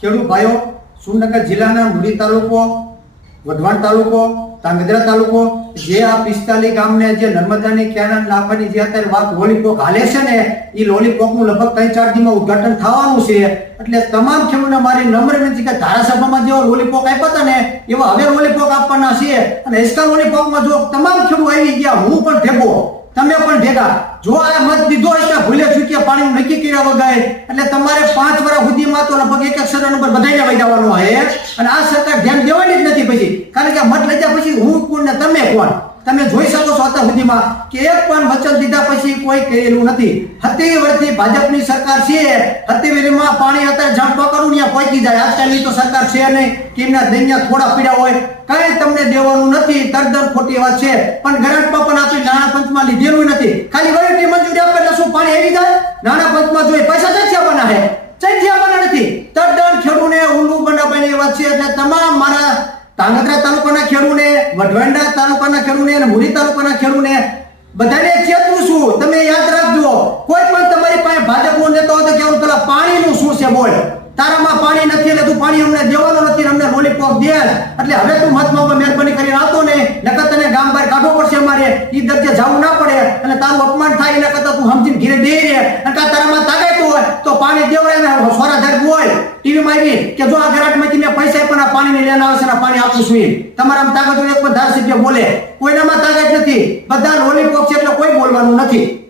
ખેડૂત ભાઈઓ સુરનગર જિલ્લાના મુડી તાલુકો, વઢવાણ તાલુકો તાંગધ્રા તાલુકો, જે આ પિસ્તાલી ગામને જે નર્મદાની કેનાલ નાખવાની જે અત્યારે વાત લોલીપોક હાલે છે ને એ લોલીપોકનું લગભગ ત્રણ ચાર દીમાં ઉદ્ઘાટન થવાનું છે. એટલે તમામ ખેડૂતને મારી નમ્ર વિનંતી કે ધારાસભામાં જેવા લોલીપોક આપ્યા હતા ને, એવા હવે લોલીપોક આપવાના છે અને એસકા લોલીપોકમાં જો તમામ ખેડૂત આવી ગયા, હું પણ ભેગો. તમે પણ ભેગા. જો આ મત દીધો તો ભૂલે ચૂક્યા પાણી નક્કી કર્યા વગર. એટલે તમારે પાંચ વર્ષ સુધીમાં તો લગભગ એક એક નંબર બધાઈને વહી જવાનો હોય. અને આ સરકાર ધ્યાન દેવાની જ નથી પછી. કારણ કે મત લીધા પછી હું કોણ ને તમે કોણ? તમે જોઈ શકો છો અત્યાર સુધીમાં કે એક પણ વચન દીધા પછી કોઈ કરેલું નથી. હતી વર્ષથી ભાજપની સરકાર છે હતીવેલીમાં પાણી અત્યારે જણ પકડું ત્યાં પહોંચી જાય. આજકાલની તો સરકાર છે નહીં. કે એમના દૈન્ય થોડા પીડા હોય, કઈ તમને દેવાનું નથી. તદ્દન ખોટી વાત છે. પણ ગ્રાન્ટમાં પણ આપણે નાણા પંચમાં લીધેલું નથી. ખાલી વહીવટી મંજૂરી આપે એટલે શું પાણી આવી જાય? નાણા પંચમાં જોઈએ પૈસા ચર્ચા બના હે ચર્ચા બના નથી. તદ્દન ખેડૂને ઊંડું બનાવવાની વાત છે. એટલે તમામ મારા તાંગધ્રા તાલુકાના ખેડૂને, વઢવાંડા તાલુકાના ખેડૂને અને મુરી તાલુકાના ખેડૂને બધાને ચેતવું છું. તમે યાદ રાખજો, કોઈ પણ તમારી પાસે ભાજપનો નેતા હોય તો કેવું પેલા પાણીનું શું છે બોલ. તારામાં પાણી નથી એટલે તું પાણી અમને દેવાનું નથી, અમને લોલીપોપ દે એટલે હવે તું મતમાં મહેરબાની કરીને આવતો ને, નકર તને ગામ બહાર કાઢવો પડશે અમારે. એ દરજ્જે જવું ના પડે. અને તારું અપમાન થાય એના કરતા તું સમજીને ઘીરે દે રે. અને તારામાં તાકાત હોય તો પાણી દેવડે ને સોરા બોલ ટીવીમાં પૈસા પણ આ પાણીની લેન આવશે ને પાણી આપું છું. તમારામાં તાકાત હોય એક પણ બોલે. કોઈનામાં તાકાત નથી. બધા લોલીપોપ છે એટલે કોઈ બોલવાનું નથી.